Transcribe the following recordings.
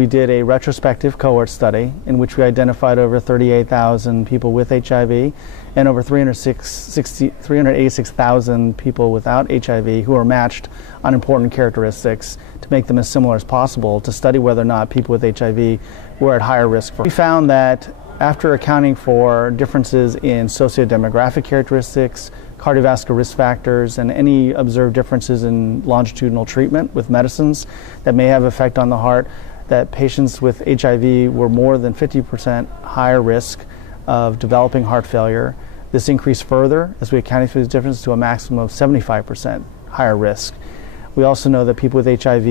We did a retrospective cohort study in which we identified over 38,000 people with HIV and over 386,000 people without HIV who were matched on important characteristics to make them as similar as possible to study whether or not people with HIV were at higher risk. We found that after accounting for differences in sociodemographic characteristics, cardiovascular risk factors, and any observed differences in longitudinal treatment with medicines that may have effect on the heart, that patients with HIV were more than 50% higher risk of developing heart failure. This increased further as we accounted for these differences to a maximum of 75% higher risk. We also know that people with HIV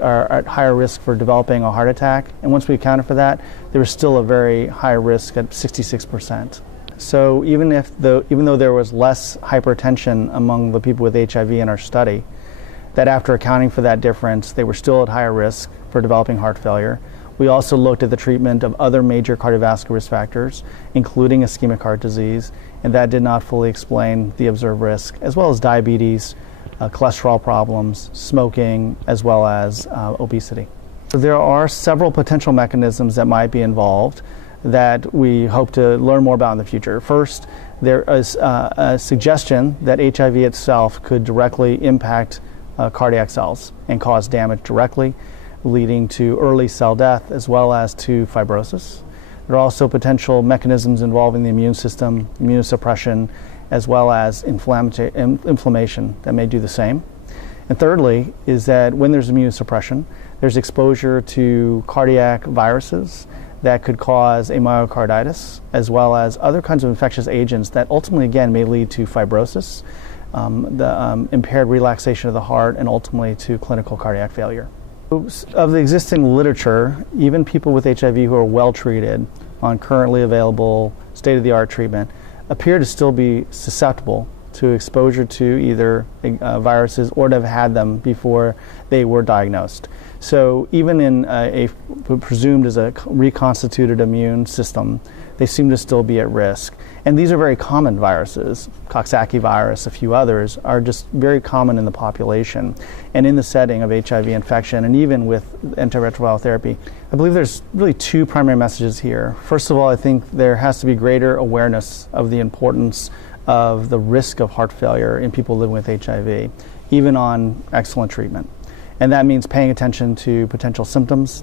are at higher risk for developing a heart attack, and once we accounted for that, there was still a very high risk at 66%. So even though there was less hypertension among the people with HIV in our study, that after accounting for that difference, they were still at higher risk for developing heart failure. We also looked at the treatment of other major cardiovascular risk factors, including ischemic heart disease, and that did not fully explain the observed risk, as well as diabetes, cholesterol problems, smoking, as well as obesity. So there are several potential mechanisms that might be involved that we hope to learn more about in the future. First, there is a suggestion that HIV itself could directly impact cardiac cells and cause damage directly, leading to early cell death as well as to fibrosis. There are also potential mechanisms involving the immune system, immunosuppression, as well as inflammation that may do the same. And thirdly is that when there's immunosuppression, there's exposure to cardiac viruses that could cause a myocarditis, as well as other kinds of infectious agents that ultimately, again, may lead to fibrosis, impaired relaxation of the heart, and ultimately to clinical cardiac failure. Of the existing literature, even people with HIV who are well treated on currently available state-of-the-art treatment appear to still be susceptible to exposure to either viruses or to have had them before they were diagnosed. So even in presumed as a reconstituted immune system, they seem to still be at risk. And these are very common viruses. Coxsackie virus, a few others, are just very common in the population. And in the setting of HIV infection, and even with antiretroviral therapy, I believe there's really two primary messages here. First of all, I think there has to be greater awareness of the importance of the risk of heart failure in people living with HIV, even on excellent treatment. And that means paying attention to potential symptoms.